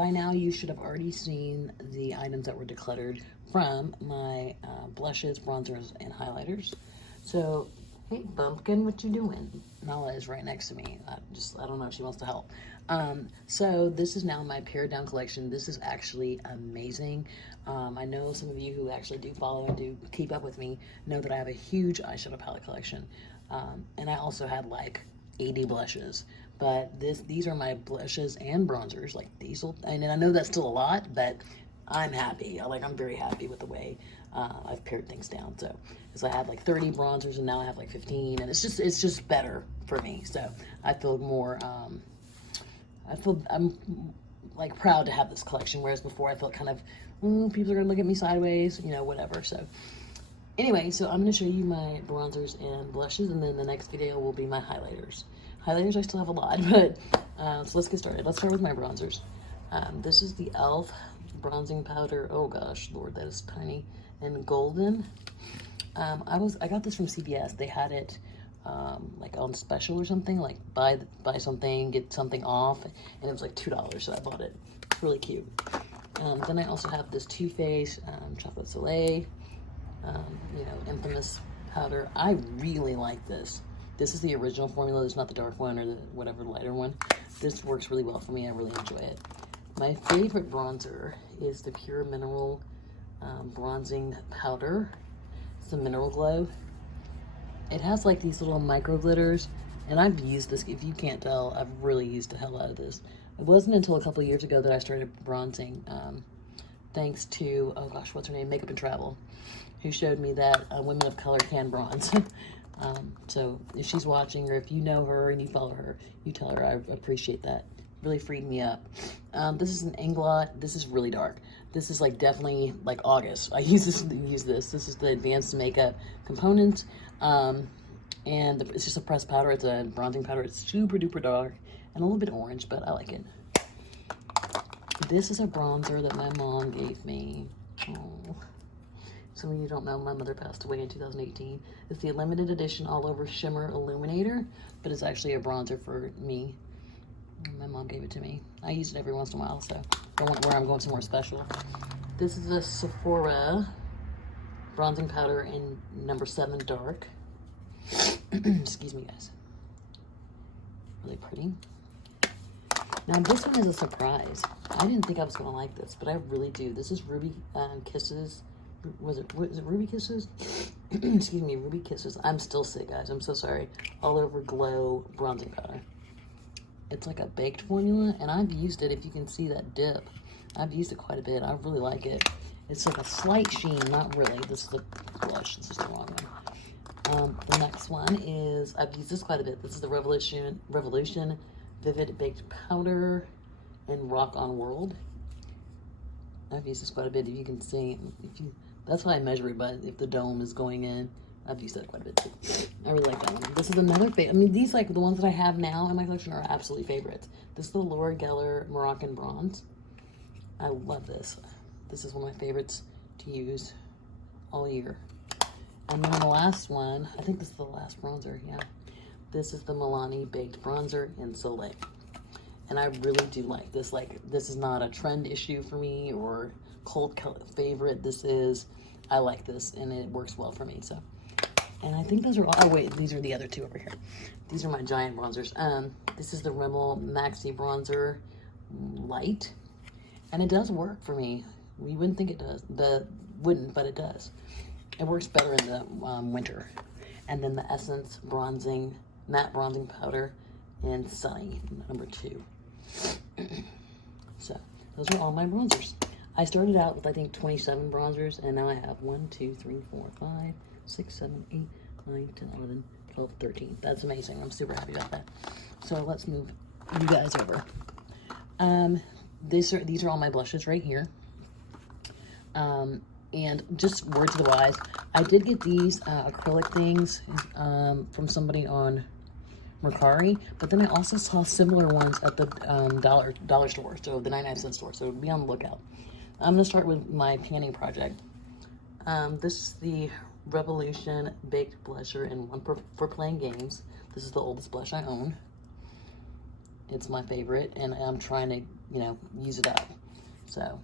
by now you should have already seen the items that were decluttered from my blushes, bronzers, and highlighters. So, hey, Bumpkin, what you doing? Nala is right next to me. I don't know if she wants to help. So this is now my pared down collection. This is actually amazing. I know some of you who actually do follow and do keep up with me know that I have a huge eyeshadow palette collection. And I also had like 80 blushes. But these are my blushes and bronzers. Like these will, and I know that's still a lot, but I'm happy. I'm very happy with the way I've pared things down. So, because I had like 30 bronzers and now I have like 15, and it's just better for me. So I feel more, I'm like proud to have this collection, whereas before I felt kind of, people are gonna look at me sideways, you know, whatever. So anyway, so I'm gonna show you my bronzers and blushes, and then the next video will be my highlighters. Highlighters, I still have a lot, but so let's get started. Let's start with my bronzers. This is the e.l.f. bronzing powder. Oh gosh, Lord, that is tiny and golden. I got this from CVS. They had it like on special or something, like buy something, get something off, and it was like $2, so I bought it. It's really cute. Then I also have this Too Faced Chocolate Soleil, you know, infamous powder. I really like this. This is the original formula. It's not the dark one or the whatever lighter one. This works really well for me. I really enjoy it. My favorite bronzer is the Pure Mineral bronzing powder. It's a Mineral Glow. It has like these little micro glitters, and I've used this. If you can't tell, I've really used the hell out of this. It wasn't until a couple of years ago that I started bronzing, thanks to, oh gosh, what's her name? Makeup and Travel, who showed me that women of color can bronze. So if she's watching, or if you know her and you follow her, you tell her I appreciate that. Really freed me up. This is an Inglot. This is really dark. This is like definitely like August. I use this. This is the Advanced Makeup Components. And it's just a pressed powder. It's a bronzing powder. It's super duper dark and a little bit orange, but I like it. This is a bronzer that my mom gave me. Oh. Some of you don't know, my mother passed away in 2018. It's the limited edition all over shimmer illuminator, but it's actually a bronzer for me. My mom gave it to me. I use it every once in a while, so I want where I'm going somewhere special. This is a Sephora bronzing powder in number 7 dark. Excuse me, guys. Really pretty. Now this one is a surprise. I didn't think I was gonna like this, but I really do. This is Ruby Kisses. Was it Ruby Kisses? Excuse me, Ruby Kisses. I'm still sick, guys. I'm so sorry. All Over Glow bronzing powder. It's like a baked formula, and I've used it. If you can see that dip, I've used it quite a bit. I really like it. It's like a slight sheen, not really. This is the blush. This is the wrong one. The next one is, I've used this quite a bit. This is the Revolution Vivid Baked Powder in Rock On World. I've used this quite a bit. If you can see, that's why I measure it, but if the dome is going in, I've used that quite a bit too. I really like that one. This is another favorite. I mean, these, like the ones that I have now in my collection, are absolutely favorites. This is the Laura Geller Moroccan Bronze. I love this. This is one of my favorites to use all year. And then the last one, I think this is the last bronzer, yeah. This is the Milani Baked Bronzer in Soleil. And I really do like this. Like, this is not a trend issue for me or cult favorite. I like this, and it works well for me, so. And I think those are all, oh wait, these are the other two over here. These are my giant bronzers. This is the Rimmel Maxi Bronzer Light, and it does work for me. You wouldn't think it does, but it does. It works better in the winter. And then the Essence Bronzing, Matte Bronzing Powder in Sunny, number 2. So, those are all my bronzers. I started out with, I think, 27 bronzers, and now I have 1, 2, 3, 4, 5, 6, 7, 8, 9, 10, 11, 12, 13. That's amazing. I'm super happy about that. So let's move you guys over. These are all my blushes right here. And just words of the wise, I did get these acrylic things from somebody on MERCARI, but then I also saw similar ones at the dollar store, so the 99-cent store, so be on the lookout. I'm going to start with my panning project. This is the Revolution Baked Blusher in One for Playing Games. This is the oldest blush I own. It's my favorite, and I'm trying to, you know, use it up. So,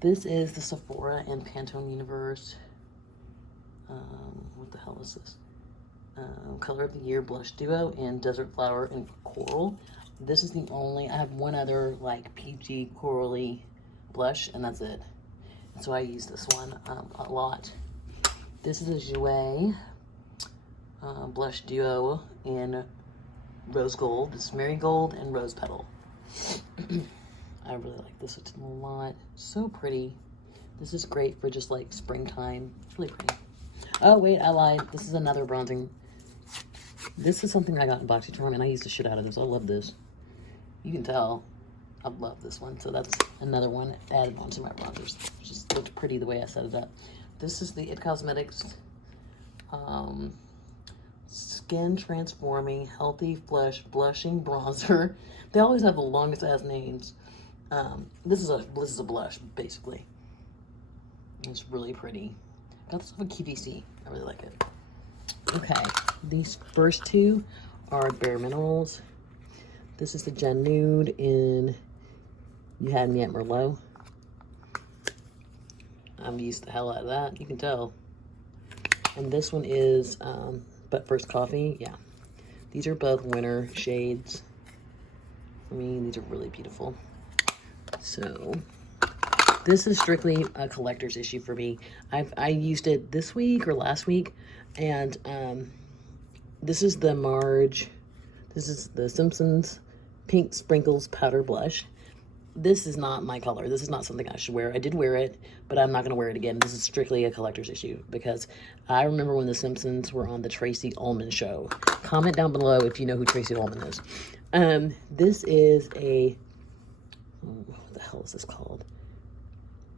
this is the Sephora and Pantone Universe. What the hell is this? Color of the Year Blush Duo in Desert Flower and Coral. This is the only, I have one other like peachy corally blush, and that's it. So I use this one a lot. This is a Jouer Blush Duo in Rose Gold. This is Marigold and Rose Petal. I really like this a lot. So pretty. This is great for just like springtime. It's really pretty. Oh wait, I lied. This is another bronzing. This is something I got in BoxyCharm, and I used the shit out of this. I love this. You can tell I love this one. So that's another one added onto my bronzers. It just looked pretty the way I set it up. This is the IT Cosmetics Skin Transforming Healthy Flush Blushing Bronzer. They always have the longest ass names. This is a blush, basically. It's really pretty. Got this off of QVC. I really like it. Okay, these first two are Bare Minerals. This is the Gen Nude in You Had Me at Merlot. I'm used the hell out of that, you can tell. And this one is But First Coffee. Yeah, these are both winter shades. I mean, these are really beautiful. So this is strictly a collector's issue for me. I used it this week or last week, and this is the Marge. This is the Simpsons Pink Sprinkles Powder Blush. This is not my color. This is not something I should wear. I did wear it, but I'm not going to wear it again. This is strictly a collector's issue because I remember when the Simpsons were on the Tracy Ullman show. Comment down below if you know who Tracy Ullman is. This is a, what the hell is this called?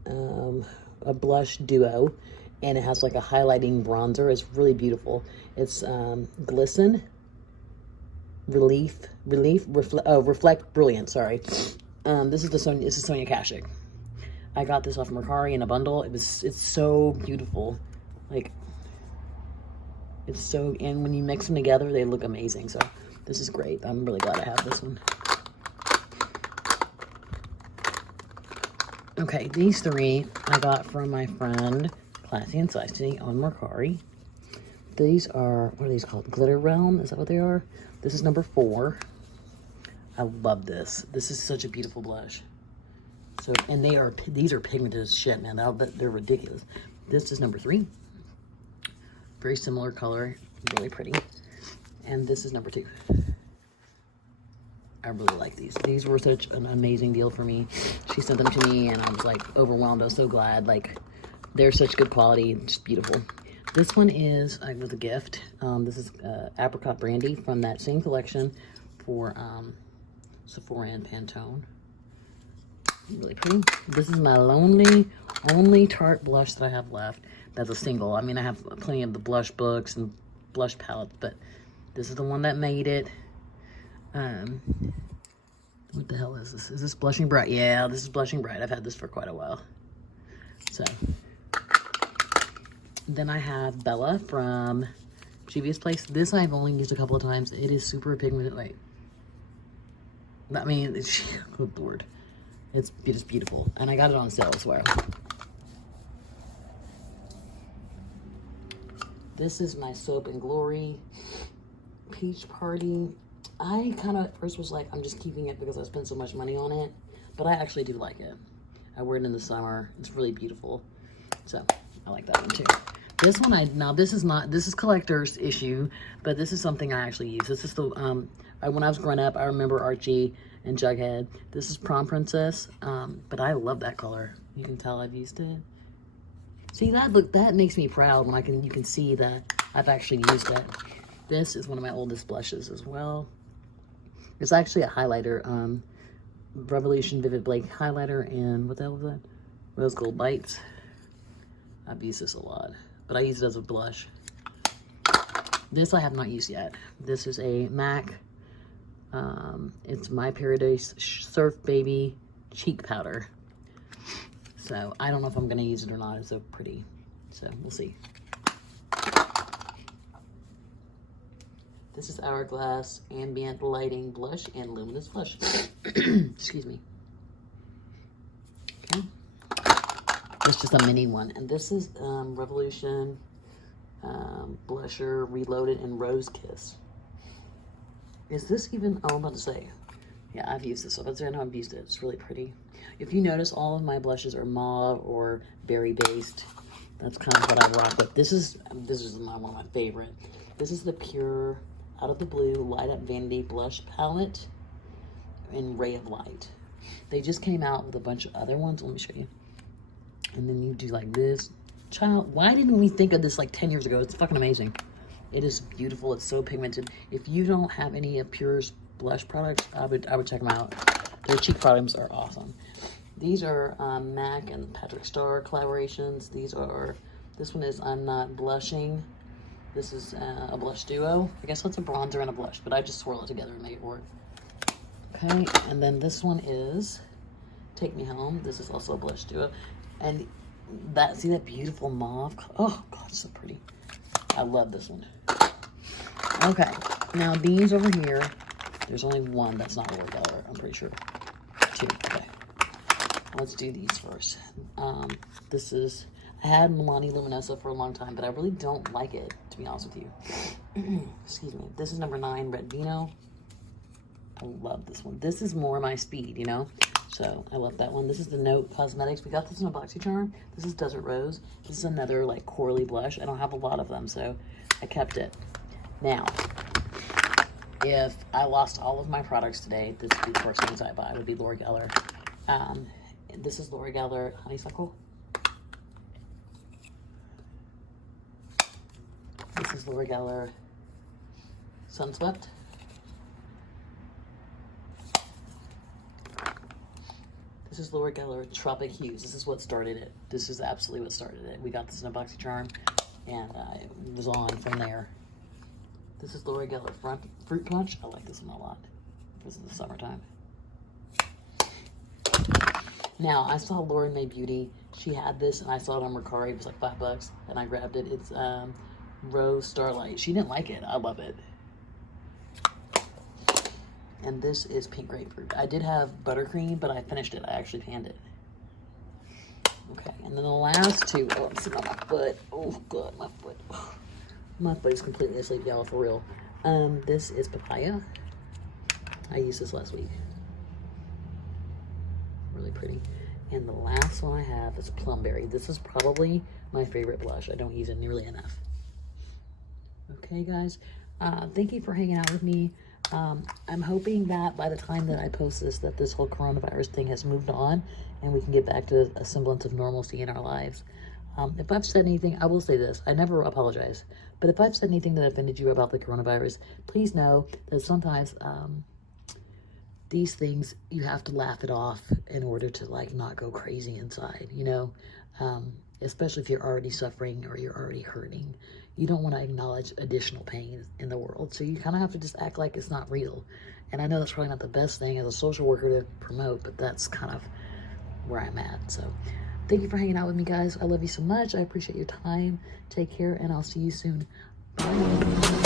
A blush duo, and it has like a highlighting bronzer. It's really beautiful. It's Glisten, Reflect Brilliant, sorry. This is Sonia Kashuk. I got this off MERCARI in a bundle. It's so beautiful. Like, it's so, and when you mix them together, they look amazing. So this is great. I'm really glad I have this one. Okay, these three I got from my friend Classy and Sassy on MERCARI. These are, what are these called? Glitter Realm, is that what they are? This is number 4. I love this. This is such a beautiful blush. So, and these are pigmented as shit, man. They're ridiculous. This is number 3. Very similar color, really pretty. And this is number 2. I really like these. These were such an amazing deal for me. She sent them to me, and I was like overwhelmed. I was so glad. Like, they're such good quality, just beautiful. This one is with a gift. This is Apricot Brandy from that same collection for Sephora and Pantone. Really pretty. This is my only Tarte blush that I have left. That's a single. I mean, I have plenty of the blush books and blush palettes, but this is the one that made it. What the hell is this? Is this Blushing Bright? Yeah, this is Blushing Bright. I've had this for quite a while. So, then I have Bella from Juvia's Place. This I've only used a couple of times. It is super pigmented. Like, I mean, good lord. It's beautiful. And I got it on sale, I swear. This is my Soap and Glory Peach Party. I kind of at first was like, I'm just keeping it because I spent so much money on it. But I actually do like it. I wear it in the summer. It's really beautiful. So, I like that one too. This one, this is collector's issue, but this is something I actually use. This is the, when I was growing up, I remember Archie and Jughead. This is Prom Princess, but I love that color. You can tell I've used it. See, that makes me proud when you can see that I've actually used it. This is one of my oldest blushes as well. It's actually a highlighter, Revolution Vivid Blake highlighter, and what the hell was that? Rose Gold Bites. I've used this a lot, but I use it as a blush. This I have not used yet. This is a MAC. It's My Paradise Surf Baby Cheek Powder. So I don't know if I'm gonna use it or not. It's so pretty. So we'll see. This is Hourglass Ambient Lighting Blush and Luminous Blush. Excuse me. Okay. It's just a mini one. And this is Revolution Blusher Reloaded in Rose Kiss. Is this even, oh, I'm about to say. Yeah, I've used this. So I know I've used it. It's really pretty. If you notice, all of my blushes are mauve or berry based. That's kind of what I rock with. This is one of my favorite. This is the Pure Out of the Blue Light Up Vanity Blush Palette in Ray of Light. They just came out with a bunch of other ones. Let me show you. And then you do like this. Child, why didn't we think of this like 10 years ago? It's fucking amazing. It is beautiful. It's so pigmented. If you don't have any of Pure's blush products, I would check them out. Their cheek products are awesome. These are MAC and Patrick Starr collaborations. This one is I'm Not Blushing. This is a blush duo. I guess that's a bronzer and a blush, but I just swirl it together and make it work. Okay, and then this one is Take Me Home. This is also a blush duo. And see that beautiful mauve? Oh, God, it's so pretty. I love this one. Okay, now these over here, there's only one that's not L'Oreal, I'm pretty sure. Two, okay. Let's do these first. I had Milani Luminessa for a long time, but I really don't like it, to be honest with you. Excuse me. This is number 9, Red Vino. I love this one. This is more my speed, you know? So I love that one. This is the Note Cosmetics. We got this in a BoxyCharm. This is Desert Rose. This is another like corally blush. I don't have a lot of them, so I kept it. Now, if I lost all of my products today, this would be the first things I buy. It would be Laura Geller. This is Laura Geller Honeysuckle. This is Laura Geller Sunswept. This is Laura Geller Tropic Hues. This is what started it. This is absolutely what started it. We got this in a BoxyCharm, and it was on from there. This is Laura Geller Fruit Punch. I like this one a lot. This is the summertime. Now, I saw Lauren May Beauty. She had this, and I saw it on MERCARI. It was like $5, and I grabbed it. It's Rose Starlight. She didn't like it. I love it. And this is Pink Grapefruit. I did have Buttercream, but I finished it. I actually panned it. Okay, and then the last two. Oh, I'm sitting on my foot. Oh, God, my foot. My foot is completely asleep, y'all, for real. This is Papaya. I used this last week. Really pretty. And the last one I have is Plumberry. This is probably my favorite blush. I don't use it nearly enough. Okay, guys. Thank you for hanging out with me. I'm hoping that by the time that I post this, that this whole coronavirus thing has moved on and we can get back to a semblance of normalcy in our lives. If I've said anything, I will say this. I never apologize. But if I've said anything that offended you about the coronavirus, please know that sometimes these things, you have to laugh it off in order to like not go crazy inside, you know? Especially if you're already suffering or you're already hurting. You don't want to acknowledge additional pain in the world. So you kind of have to just act like it's not real. And I know that's probably not the best thing as a social worker to promote, but that's kind of where I'm at. So thank you for hanging out with me, guys. I love you so much. I appreciate your time. Take care, and I'll see you soon. Bye.